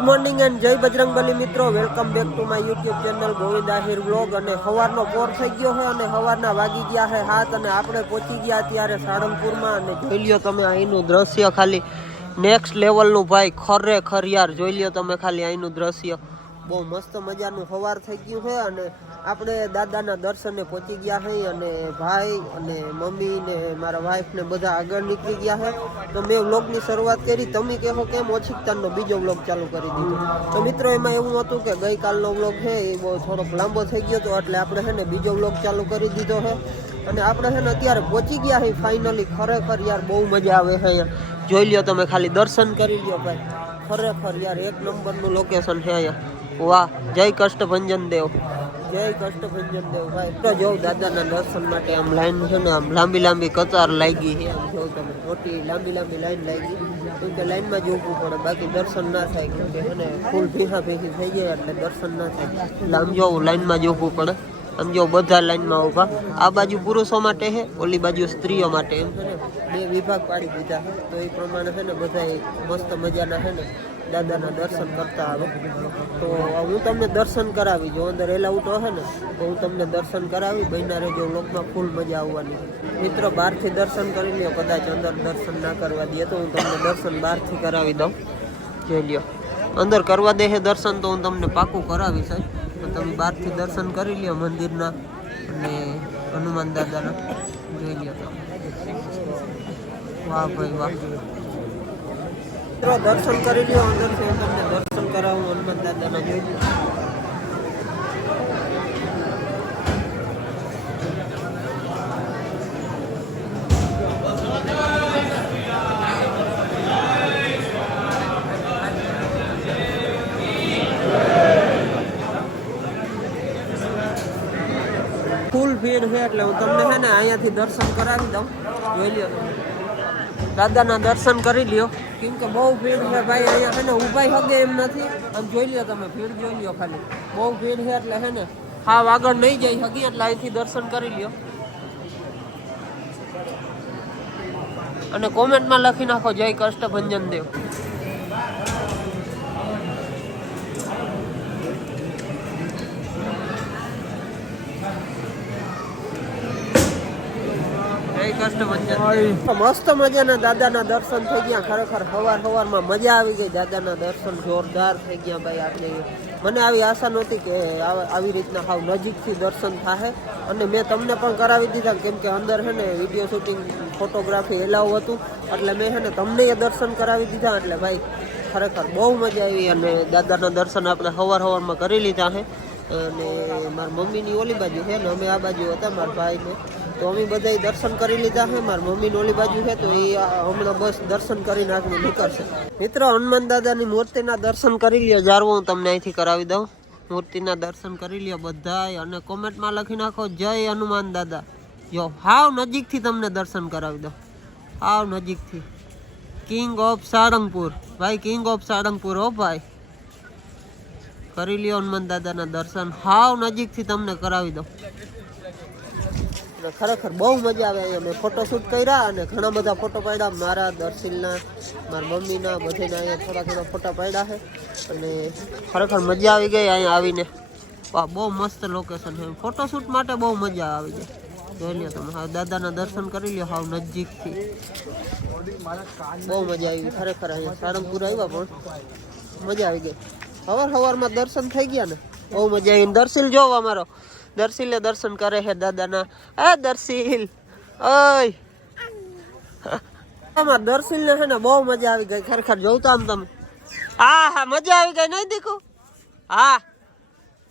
Good morning and જય બજરંગબલી મિત્રો, welcome back to my YouTube channel Govind Ahir vlog. અને સવારનો પોર થઈ ગયો છે અને સવારના વાગી ગયા છે 7 અને આપણે પહોંચી ગયા અત્યારે સાળંગપુરમાં. અને જોઈ લ્યો તમે અહીંનું દ્રશ્ય, ખાલી નેક્સ્ટ લેવલનું ભાઈ, ખરેખર યાર. જોઈ લ્યો તમે ખાલી અહીંનું દ્રશ્ય, બહુ મસ્ત મજાનું સવાર થઈ ગયું છે. અને આપણે દાદાના દર્શને પહોંચી ગયા છે અને ભાઈ અને મમ્મી ને મારા વાઈફ ને બધા આગળ નીકળી ગયા છે. તો મેં વ્લોગની શરૂઆત કરી, તમે કહો કેમ ઓછીકતાનો બીજો વ્લોગ ચાલુ કરી દીધો. તો મિત્રો એમાં એવું હતું કે ગઈકાલનો વ્લોગ છે એ બહુ થોડોક લાંબો થઈ ગયો હતો, એટલે આપણે છે ને બીજો વ્લોગ ચાલુ કરી દીધો છે. અને આપણે છે ને અત્યારે પહોંચી ગયા છે ફાઇનલી. ખરેખર યાર બહુ મજા આવે છે અહીંયા. જોઈ લ્યો તમે ખાલી, દર્શન કરી લ્યો ભાઈ. ખરેખર યાર એક નંબરનું લોકેશન છે અહીંયા. વાહ, જય કષ્ટભંજન દેવ, જય કષ્ટભંજન દેવ ભાઈ. તો જો દાદાના દર્શન માટે આમ લાઈન છે ને, આમ લાંબી લાંબી કતાર લાગી છે. આમ જો તમે મોટી લાંબી લાંબી લાઈન લાગી, કેમ કે લાઈનમાં જોવું પડે, બાકી દર્શન ના થાય. કેમ કે છે ફૂલ ભીખા ભીખી થઈ જાય એટલે દર્શન ના થાય. એટલે આમ જો લાઈનમાં જોવું પડે. આમ જો બધા લાઈનમાં ઊભા. આ બાજુ પુરુષો માટે છે, ઓલી બાજુ સ્ત્રીઓ માટે. એમ છે ને બે વિભાગ પાડી દીધા છે. તો એ પ્રમાણે છે ને બધા મસ્ત મજાના છે ને દાદાના દર્શન કરતા આવે. તો હું તમને દર્શન કરાવી, જો અંદર એલાઉટ હશે ને તો હું તમને દર્શન કરાવી. બન્યા રહેજો વ્લોગમાં, ફૂલ મજા આવવાની. મિત્રો બહારથી દર્શન કરી લ્યો, કદાચ અંદર દર્શન ના કરવા દે તો હું તમને દર્શન બહારથી કરાવી દઉં. જોઈ લ્યો, અંદર કરવા દે છે દર્શન તો હું તમને પાકું કરાવી સાહેબ. તો તમે બહારથી દર્શન કરી લ્યો મંદિરના અને હનુમાન દાદાના. જોઈ લ્યો તમે, વાહ ભાઈ વાહ. મિત્રો દર્શન કરી લ્યો અંદરથી, હું તમને દર્શન કરાવું હનુમાન દાદાના. જોઈ લો ફૂલ ભીડ છે, એટલે હું તમને છે ને અહીંયાથી દર્શન કરાવી દઉં. જોઈ લ્યો દાદાના દર્શન કરી લ્યો, કેમ કે બહુ ભીડ છે ભાઈ. અહીંયા છે ને ઊભાઈ હગે એમ નથી. આમ જોઈ લ્યો તમે, ભીડ જોઈ લ્યો ખાલી, બહુ ભીડ છે. એટલે છે ને હા આગળ નહીં જઈ હગી, એટલે અહીંથી દર્શન કરી લ્યો. અને કોમેન્ટમાં લખી નાખો જય કષ્ટભંજન દેવ. મસ્ત મજાના દાદાના દર્શન થઈ ગયા. ખરેખર સવારમાં મજા આવી ગઈ. દાદાના દર્શન જોરદાર થઈ ગયા ભાઈ. આપણે મને આવી આશા નહોતી કે આવી રીતના હાવ નજીકથી દર્શન થાય. અને મેં તમને પણ કરાવી દીધા, કેમ કે અંદર છે ને વિડીયો શૂટિંગ ફોટોગ્રાફી એલાવ હતું, એટલે મેં છે ને તમને એ દર્શન કરાવી દીધા. એટલે ભાઈ ખરેખર બહુ મજા આવી. અને દાદાના દર્શન આપણે સવારમાં કરી લીધા છે. અને મારા મમ્મીની ઓલી બાજુ છે ને અમે આ બાજુ હતા, મારા ભાઈને. તો અમે બધા દર્શન કરી લીધા છે. મારી મમ્મીની ઓલી બાજુ છે, તો એ હમણાં બસ દર્શન કરીને આગળ નીકળશે. મિત્રો હનુમાન દાદાની મૂર્તિના દર્શન કરી લ્યો. જારવું હું તમને અહીંથી કરાવી દઉં. મૂર્તિના દર્શન કરી લ્યો બધાય, અને કોમેન્ટમાં લખી નાખો જય હનુમાન દાદા. જો હાવ નજીકથી તમને દર્શન કરાવી દઉં, હાવ નજીકથી. કિંગ ઓફ સાળંગપુર ભાઈ, કિંગ ઓફ સાળંગપુર હો ભાઈ. કરી લ્યો હનુમાન દાદાના દર્શન, હાવ નજીકથી તમને કરાવી દઉં. ખરેખર બહુ મજા આવે. અહીંયા મેં ફોટોશૂટ કર્યા અને ઘણા બધા ફોટો પાડ્યા, મારા દર્શિલના, મારા મમ્મીના, બધાના અહીંયા થોડા ઘણા ફોટા પાડ્યા છે. અને ખરેખર મજા આવી ગઈ અહીંયા આવીને. વાહ, બહુ મસ્ત લોકેશન છે. ફોટોશૂટ માટે બહુ મજા આવી જાય. જોઈ લ્યો તમે, હા દાદાના દર્શન કરી લ્યો હાવ નજીકથી. બહુ મજા આવી ખરેખર. અહીંયા સાળંગપુર આવ્યા પણ મજા આવી ગઈ. સવારમાં દર્શન થઈ ગયા ને, બહુ મજા આવી. દર્શિલ જોવા અમારો, દર્શિલે દર્શન કરે છે દાદાના. આ દર્શિલ ઓય, આમાં દર્શિલ ને છે ને બહુ મજા આવી ગઈ. ખરેખર જોતા આમ તમે, હા મજા આવી ગઈ નહીં દીકુ? હા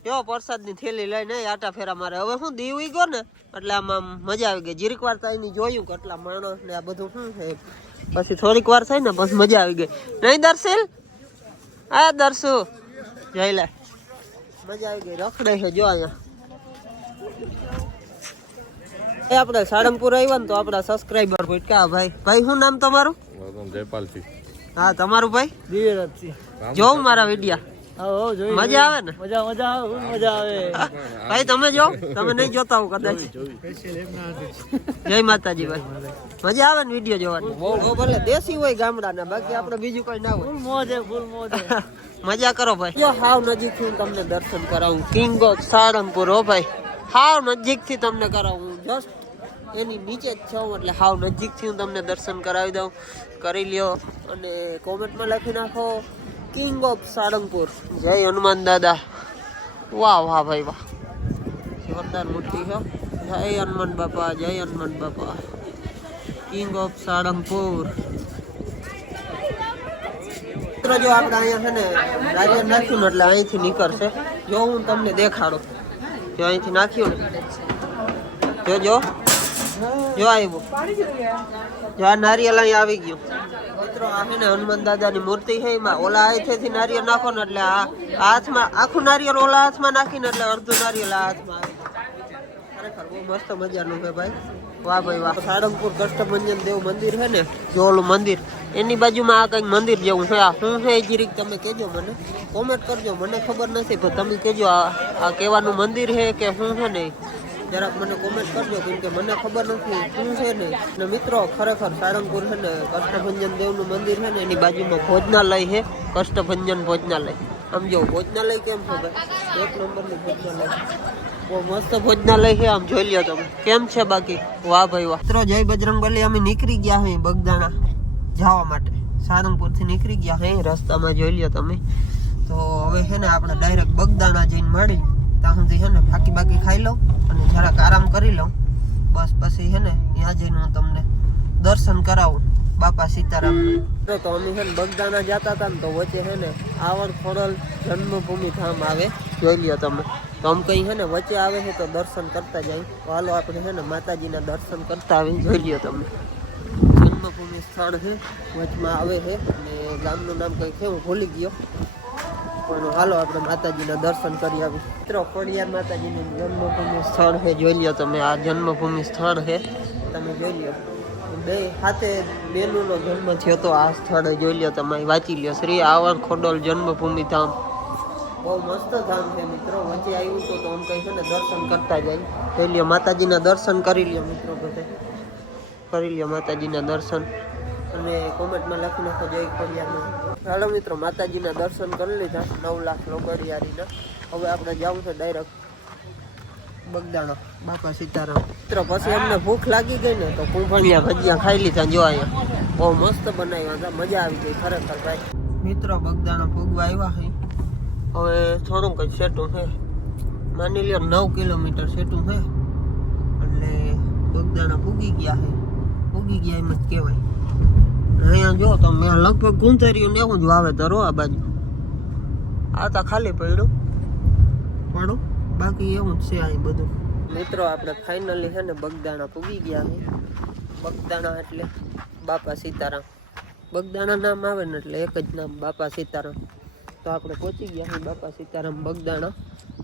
જો પ્રસાદની થેલી લઈને આટા ફેરા મારે. હવે શું દીવ ગયો ને એટલે આમ મજા આવી ગઈ. જીરીક વાર થાય જોયું કેટલા માણસ ને આ બધું શું છે, પછી થોડીક વાર થાય ને બસ મજા આવી ગઈ. નહીં દર્શિલ? હા દર્શુ જોઈ લે, મજા આવી ગઈ. રખડે છે જો અહીંયા. આપણે સાળંગપુર આવ્યા ને તો આપણા સબસ્ક્રાઈબર ભટકા ભાઈ. ભાઈ શું નામ તમારું? જયપાલસિંહ. હા તમારું ભાઈ? દિવ્યરાજસિંહ. જોઉં મારા વિડિયા. મજા આવે ને? મજા આવે. ભાઈ તમે જો, તમે નહીં જોતા હું કદાચ. જય માતાજી ભાઈ. મજા આવે ને વિડીયો જોવાની? બહુ ભલે દેશી હોય ગામડાના, બાકી આપણે બીજું કોઈ ના હોય. ફૂલ મોજ. મજા કરો ભાઈ. જો હાવ નજીક થી તમને દર્શન કરાવું, કિંગ ઓફ સાળંગપુર. હો ભાઈ, હાવ નજીક થી તમને કરાવું. જસ્ટ એની નીચે જ છું, એટલે હાવ નજીક થી હું તમને દર્શન કરાવી દઉં. કરી લ્યો અને કોમેન્ટમાં લખી નાખો કિંગ ઓફ સાળંગપુર. જય હનુમાન દાદા. વાહ વાહ ભાઈ વાહ, જોરદાર મૂર્તિ છે. જય હનુમાન બાપા, જય હનુમાન બાપા. King of Salangpur. જો આપણે અહીંયા છે ને નારિયેળ નાખ્યું એટલે અહીંથી નીકળશે. જો હું તમને દેખાડું, જો અહીંથી નાખ્યું ને, જો જો આવ્યું, જો આ નારિયેળ અહીં આવી ગયું. મિત્રો આ છે ને હનુમાન દાદાની મૂર્તિ છે. એમાં ઓલા અહીંથી નારિયેળ નાખો ને એટલે આ હાથમાં આખું નારિયેળ ઓલા હાથમાં નાખીને એટલે અડધું નારિયેળ આ હાથમાં આવે. ખરેખર બહુ મસ્ત મજાનું છે ભાઈ. વાહ ભાઈ વાહ. સાળંગપુર કષ્ટભંજન દેવ મંદિર છે ને, જો ઓલું મંદિર એની બાજુમાં આ કંઈક મંદિર જેવું છે. આ શું છે એ જીરીક તમે કહેજો, મને કોમેન્ટ કરજો. મને ખબર નથી પણ તમે કહેજો આ કહેવાનું મંદિર છે કે શું છે ને, જરાક મને કોમેન્ટ કરજો, કેમ કે મને ખબર નથી શું છે ને. ને મિત્રો ખરેખર સાળંગપુર છે ને કષ્ટભંજન દેવનું મંદિર છે ને, એની બાજુમાં ભોજનાલય છે, કષ્ટભંજન ભોજનાલય. આમ જો ભોજનાલય કેમ છે ભાઈ, એક નંબરનું ભોજનાલય. બહુ મસ્ત ભોજનાલય છે. આમ જોઈ લ્યો તમે કેમ છે બાકી. વાહ ભાઈ વાહ. મિત્રો જય બજરંગબલી. અમે નીકળી ગયા હે બગદાણા જવા માટે. સાળંગપુર થી નીકળી ગયા હે, રસ્તામાં જોઈ લ્યો તમે. તો હવે છે ને આપણે ડાયરેક્ટ બગદાણા જઈને મળી. ત્યાં સુધી છે ને બાકી ખાઈ લઉં અને જરાક આરામ કરી લઉં. બસ પછી છે ને ત્યાં જઈને હું તમને દર્શન કરાવું બાપા સીતારામ. તો અમે છે ને બગદાણા જતા હતા ને, તો વચ્ચે છે ને આવડ ખોડલ જન્મભૂમિ ધામ આવે, જોઈ લ્યો તમે. તો આમ કઈ છે ને વચ્ચે આવે છે તો દર્શન કરતા જાય. તો હાલો આપણે છે ને માતાજીના દર્શન કરતા આવી. જોઈ લ્યો તમે, જન્મભૂમિ સ્થળ છે, વચમાં આવે છે અને ગામનું નામ કંઈ છે હું ભૂલી ગયો. પણ હાલો આપણે માતાજીના દર્શન કરી આવી. મિત્રો ખોડિયાર માતાજીનું જન્મભૂમિ સ્થળ છે, જોઈ લ્યો તમે. આ જન્મભૂમિ સ્થળ છે, તમે જોઈ લ્યો. બે હાથે બેનુંનો જન્મ થયો તો આ સ્થળે, જોઈ લ્યો તમે, વાંચી લ્યો. શ્રી આવડ ખોડલ જન્મભૂમિ ધામ. બહુ મસ્ત ધામ છે મિત્રો. વચ્ચે આવ્યું તો આમ કંઈ છે ને દર્શન કરતા જાય. જોઈ લ્યો, માતાજીના દર્શન કરી લ્યો મિત્રો. બધે કરી લ્યો માતાજીના દર્શન અને કોમેન્ટમાં લખી નાખો જય ખોડિયારમાં. ચાલો મિત્રો, માતાજીના દર્શન કરી લીધા 9 લાખ લોગડિયારીના. હવે આપણે જવું છે ડાયરેક્ટ બગદાણા બાપા સીતારામ. મિત્રો પછી અમને ભૂખ લાગી ગઈ ને, તો કુંભણિયા ભજીયા ખાઈ લીધા. જો અહીંયા બહુ મસ્ત બનાવ્યા હતા, મજા આવી ગઈ ખરેખર ભાઈ. મિત્રો બગદાણા ભોગવા આવ્યા છે. હવે થોડું કંઈ સેટું છે, માની લ્યો 9 કિલોમીટર સેટું છે. એટલે બગદાણા પૂગી ગયા છે. પૂગી ગયા એમ જ કહેવાય. અહીંયા જો તમે લગભગ ગુંતર્યું ને એવું જ વાવેતર હો આ બાજુ. આ તો ખાલી પડ્યું બાકી એવું જ છે આ બધું. મિત્રો આપણે ફાઇનલી છે ને બગદાણા પૂગી ગયા છે. બગદાણા એટલે બાપા સીતારામ. બગદાણા નામ આવે ને એટલે એક જ નામ, બાપા સીતારામ. તો આપણે પહોંચી ગયા છીએ બાપા સીતારામ બગદાણા.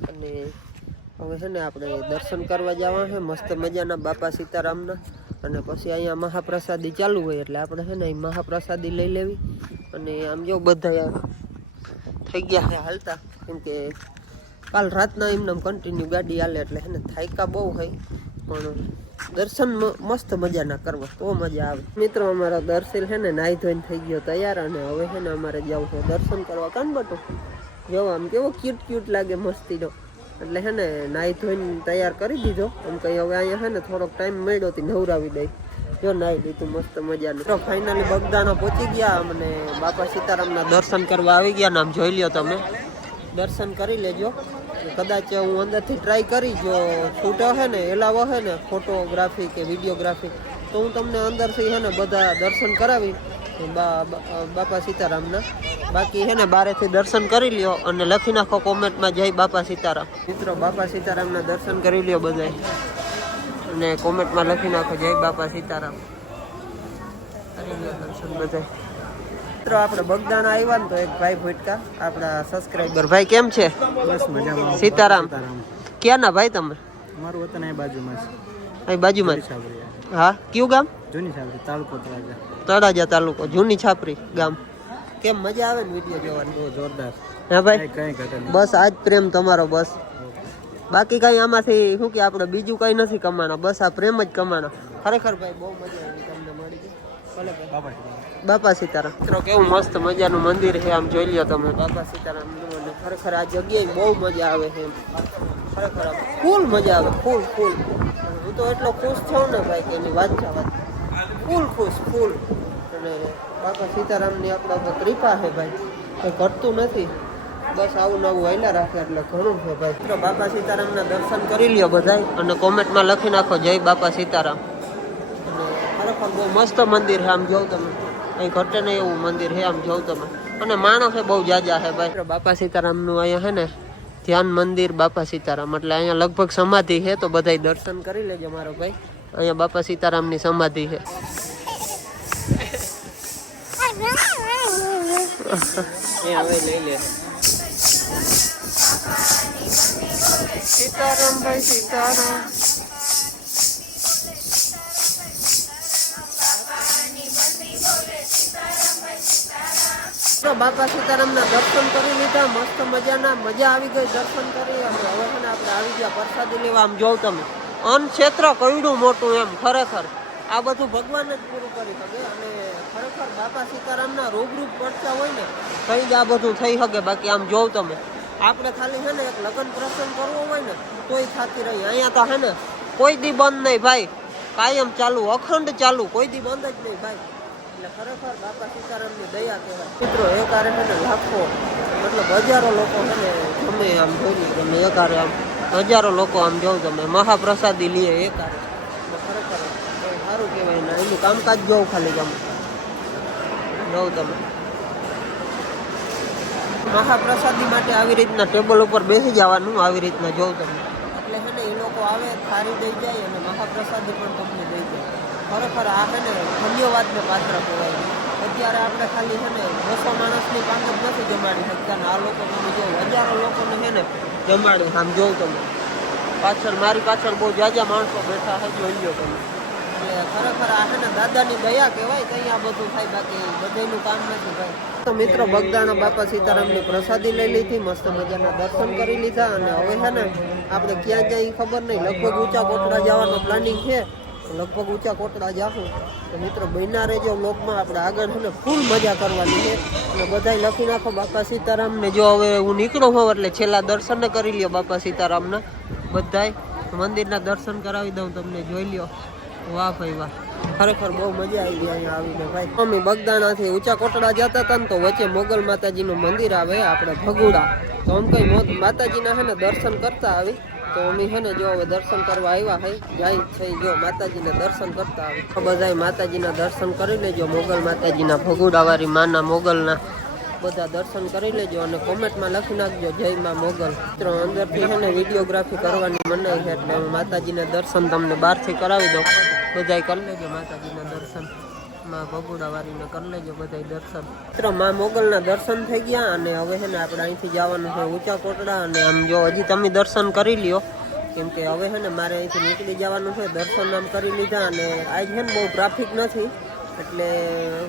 અને હવે છે ને આપણે દર્શન કરવા જવા છે મસ્ત મજાના બાપા સીતારામના. અને પછી અહીંયા મહાપ્રસાદી ચાલુ હોય એટલે આપણે છે ને મહાપ્રસાદી લઈ લેવી. અને આમ જો બધા થઈ ગયા છે હાલતા, કેમ કે કાલ રાતના એમને કન્ટિન્યુ ગાડી હાલે એટલે છે ને થાયકા બહુ હોય. પણ દર્શન મસ્ત મજાના કરવા તો મજા આવે. મિત્રો અમારા દર્શન છે ને નાહી ધોઈને થઈ ગયો તૈયાર. અને હવે છે ને અમારે જવું છે દર્શન કરવા કાનબટુ. જો આમ કેવો ક્યુટ લાગે મસ્તીનો. એટલે છે ને નાહી ધોઈને તૈયાર કરી દીધો. આમ કંઈ હવે અહીંયા છે ને થોડોક ટાઈમ મળ્યો હતી નવરાવી દઈ. જો નાહી લીધું મસ્ત મજાનું. તો ફાઇનલી બગદાણા પહોંચી ગયા અને બાપા સીતારામના દર્શન કરવા આવી ગયા. નામ જોઈ લ્યો તમે, દર્શન કરી લેજો. કદાચ હું અંદરથી ટ્રાય કરી, જો શૂટ હશે ને એલાવ હશે ને ફોટોગ્રાફી કે વિડીયોગ્રાફી, તો હું તમને અંદરથી છે ને બધા દર્શન કરાવી બાપા સીતારામના. બાકી છે ને બારેથી દર્શન કરી લ્યો અને લખી નાખો કોમેન્ટમાં જય બાપા સીતારામ. મિત્રો બાપા સીતારામના દર્શન કરી લ્યો બધાય અને કોમેન્ટમાં લખી નાખો જય બાપા સીતારામ. કરી લ્યો દર્શન બધાય. મિત્રો આપણે બગદાણા આવ્યા ને તો એક ભાઈ ભૂટકા આપણા સબસ્ક્રાઈબર. ભાઈ કેમ છે? બસ મજામાં. સીતારામ. ક્યાંના ભાઈ તમે? મારું વતન અહીં બાજુમાં છે. અહીં બાજુમાં? હા. કયું ગામ? જૂની છાપરી, તાલુકો તળાજા. તળાજા તાલુકો, જૂની છાપરી ગામ. કેમ મજા આવે ને વિડીયો જોવાની? બહુ જોરદાર. હે ભાઈ કઈ ઘટે નહીં. બસ આજ પ્રેમ તમારો બસ બાકી કઈ આમાંથી શું કે આપણે બીજું કઈ નથી કમાਣਾ બસ આ પ્રેમ જ કમાણો ખરેખર ભાઈ બહુ મજા આવી તમને મળી ગઈ ભલે ભાઈ બાપા સીતારામ મિત્રો કેવું મસ્ત મજાનું મંદિર છે આમ જોઈ લ્યો તમે બાપા સીતારામ અને ખરેખર આ જગ્યાએ બહુ મજા આવે છે એમ ખરેખર ફૂલ મજા આવે ફૂલ હું તો એટલો ખુશ છું ને ભાઈ કે એની વાત છે વાત ફૂલ ખુશ ફૂલ અને બાપા સીતારામની આપણા પર કૃપા છે ભાઈ કંઈ ઘટતું નથી બસ આવું નવું હાલ્યા રાખે એટલે ઘણું છે ભાઈ મિત્રો બાપા સીતારામના દર્શન કરી લ્યો બધાય અને કોમેન્ટમાં લખી નાખો જય બાપા સીતારામ અને ખરેખર બહુ મસ્ત મંદિર છે આમ જોઉં તમે અહીં ઘટે નહીં એવું મંદિર છે આમ જોઉં તમે અને માણસ બહુ જાજા છે ભાઈ બાપા સીતારામનું અહીંયા છે ને ધ્યાન મંદિર બાપા સીતારામ એટલે અહીંયા લગભગ સમાધિ છે તો બધાય દર્શન કરી લેજો મારો ભાઈ અહીંયા બાપા સીતારામની સમાધિ છે હવે લઈ લે સીતારામ ભાઈ સીતારામ બાપા સીતારામના દર્શન કરી લીધા મસ્ત મજાના મજા આવી ગઈ દર્શન કરી અને હવે છે ને આપણે આવી ગયા પ્રસાદી લેવા આમ જોઉં તમે અન્ન ક્ષેત્ર કયડું મોટું એમ ખરેખર આ બધું ભગવાન જ પૂરું કરી શકે અને ખરેખર બાપા સીતારામના રૂબરૂપ પડતા હોય ને કઈ જ આ બધું થઈ શકે બાકી આમ જોઉં તમે આપણે ખાલી છે ને એક લગ્ન પ્રસંગ કરવો હોય ને તોય થતી રહી અહીંયા તો છે ને કોઈ દી બંધ નહીં ભાઈ કાયમ ચાલુ અખંડ ચાલુ કોઈ દી બંધ જ નહીં ભાઈ એટલે ખરેખર બાપા સીતારામની દયા કહેવાય મિત્રો એક આરે છે ને લાખો મતલબ હજારો લોકો છે ને ગમે આમ જોઈ ગમે એક આરે આમ હજારો લોકો આમ જોઉં તમે મહાપ્રસાદી લઈએ એક આરે ખરેખર બહુ સારું કહેવાય ને એનું કામકાજ જોઉં ખાલી ગમે જોઉં તમે મહાપ્રસાદી માટે આવી રીતના ટેબલ ઉપર બેસી જવાનું આવી રીતના જોઉં તમે એટલે છે ને એ લોકો આવે થાળી દઈ જાય અને મહાપ્રસાદી પણ તમને દઈ જાય ખરેખર આ છે ને ધન્યવાદને પાત્ર કહેવાય અત્યારે આપણે ખાલી છે ને 200 માણસની કામ જ નથી જમાડી શકતા ને આ લોકો તમે જો હજારો લોકોને છે ને જમાડે આમ જોઉં તમે પાછળ મારી પાછળ બહુ જાજા માણસો બેઠા છે જોઈ લો તમે એટલે ખરેખર આ છે ને દાદાની દયા કહેવાય કંઈ આ બધું થાય બાકી બધાનું કામ નથી ભાઈ તો મિત્રો બગદાણા બાપા સીતારામની પ્રસાદી લઈ લીધી મસ્ત મજાના દર્શન કરી લીધા અને હવે છે ને આપણે ક્યાં જાય ખબર નહીં લગભગ ઊંચા કોટડા જવાનો પ્લાનિંગ છે લગભગ ઊંચા કોટડા જાશું તો મિત્રો બન્યા રહેજો વ્લોગમાં આપણે આગળ છે ને ફૂલ મજા કરવાની છે અને બધાય લખી નાખો બાપા સીતારામને જો હવે હું નીકળું હોઉં એટલે છેલ્લા દર્શન કરી લ્યો બાપા સીતારામના બધાય મંદિરના દર્શન કરાવી દઉં તમને જોઈ લ્યો વાહ ભાઈ વાહ ખરેખર બહુ મજા આવી ગઈ અહીંયા આવીને ભાઈ અમે બગદાણાથી ઊંચા કોટડા જતા હતા ને તો વચ્ચે મોગલ માતાજીનું મંદિર આવે આપણે ભગુડા તો આમ કઈ માતાજીના છે ને દર્શન કરતા આવી તો અમે છે ને જો હવે દર્શન કરવા આવ્યા હોય જાય છે જો માતાજીને દર્શન કરતા આવે બધાય માતાજીના દર્શન કરી લેજો મોગલ માતાજીના ભગુડાવાળી માના મોગલના બધા દર્શન કરી લેજો અને કોમેન્ટમાં લખી નાખજો જય માં મોગલ મિત્રો અંદરથી છે ને વિડીયોગ્રાફી કરવાની મનાઈ છે એટલે હું માતાજીના દર્શન તમને બહારથી કરાવી દઉં બધાય કરી લેજો માતાજીના દર્શન માં ભગુડાવાળીને કરી લેજો બધાય દર્શન મિત્રો માં મોગલના દર્શન થઈ ગયા અને હવે છે ને આપણે અહીંથી જવાનું છે ઊંચા કોટડા અને આમ જો હજી તમે દર્શન કરી લ્યો કેમ કે હવે છે ને મારે અહીંથી નીકળી જવાનું છે દર્શન આમ કરી લીધા અને આજ છે ને બહુ ટ્રાફિક નથી એટલે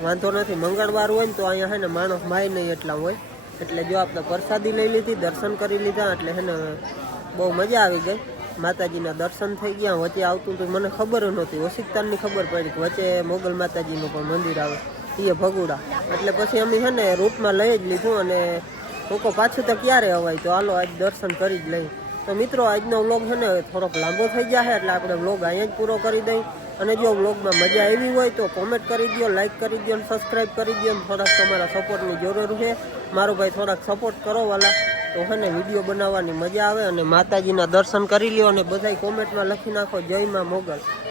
વાંધો નથી મંગળવાર હોય ને તો અહીંયા છે ને માણસ માય નહીં એટલા હોય એટલે જો આપણે પ્રસાદી લઈ લીધી દર્શન કરી લીધા એટલે છે ને બહુ મજા આવી ગઈ માતાજીના દર્શન થઈ ગયા વચ્ચે આવતું તો મને ખબર નહોતી ઓશિકતાની ખબર પડી કે વચ્ચે મોગલ માતાજીનું પણ મંદિર આવે એ ભગુડા એટલે પછી અમે છે ને રૂટમાં લઈ જ લીધું અને લોકો પાછું તો ક્યારે અવાય તો હાલો આજ દર્શન કરી જ લઈ તો મિત્રો આજનો વ્લોગ છે ને થોડોક લાંબો થઈ જાય એટલે આપણે વ્લોગ અહીંયા જ પૂરો કરી દઈ અને જો વ્લોગમાં મજા આવી હોય તો કોમેન્ટ કરી દો લાઈક કરી દો અને સબસ્ક્રાઈબ કરી દો થોડાક તમારા સપોર્ટની જરૂર છે મારો ભાઈ થોડાક સપોર્ટ કરો વાલા તો છે ને વિડીયો બનાવવાની મજા આવે અને માતાજીના દર્શન કરી લ્યો અને બધાય કોમેન્ટમાં લખી નાખો જય માં મોગલ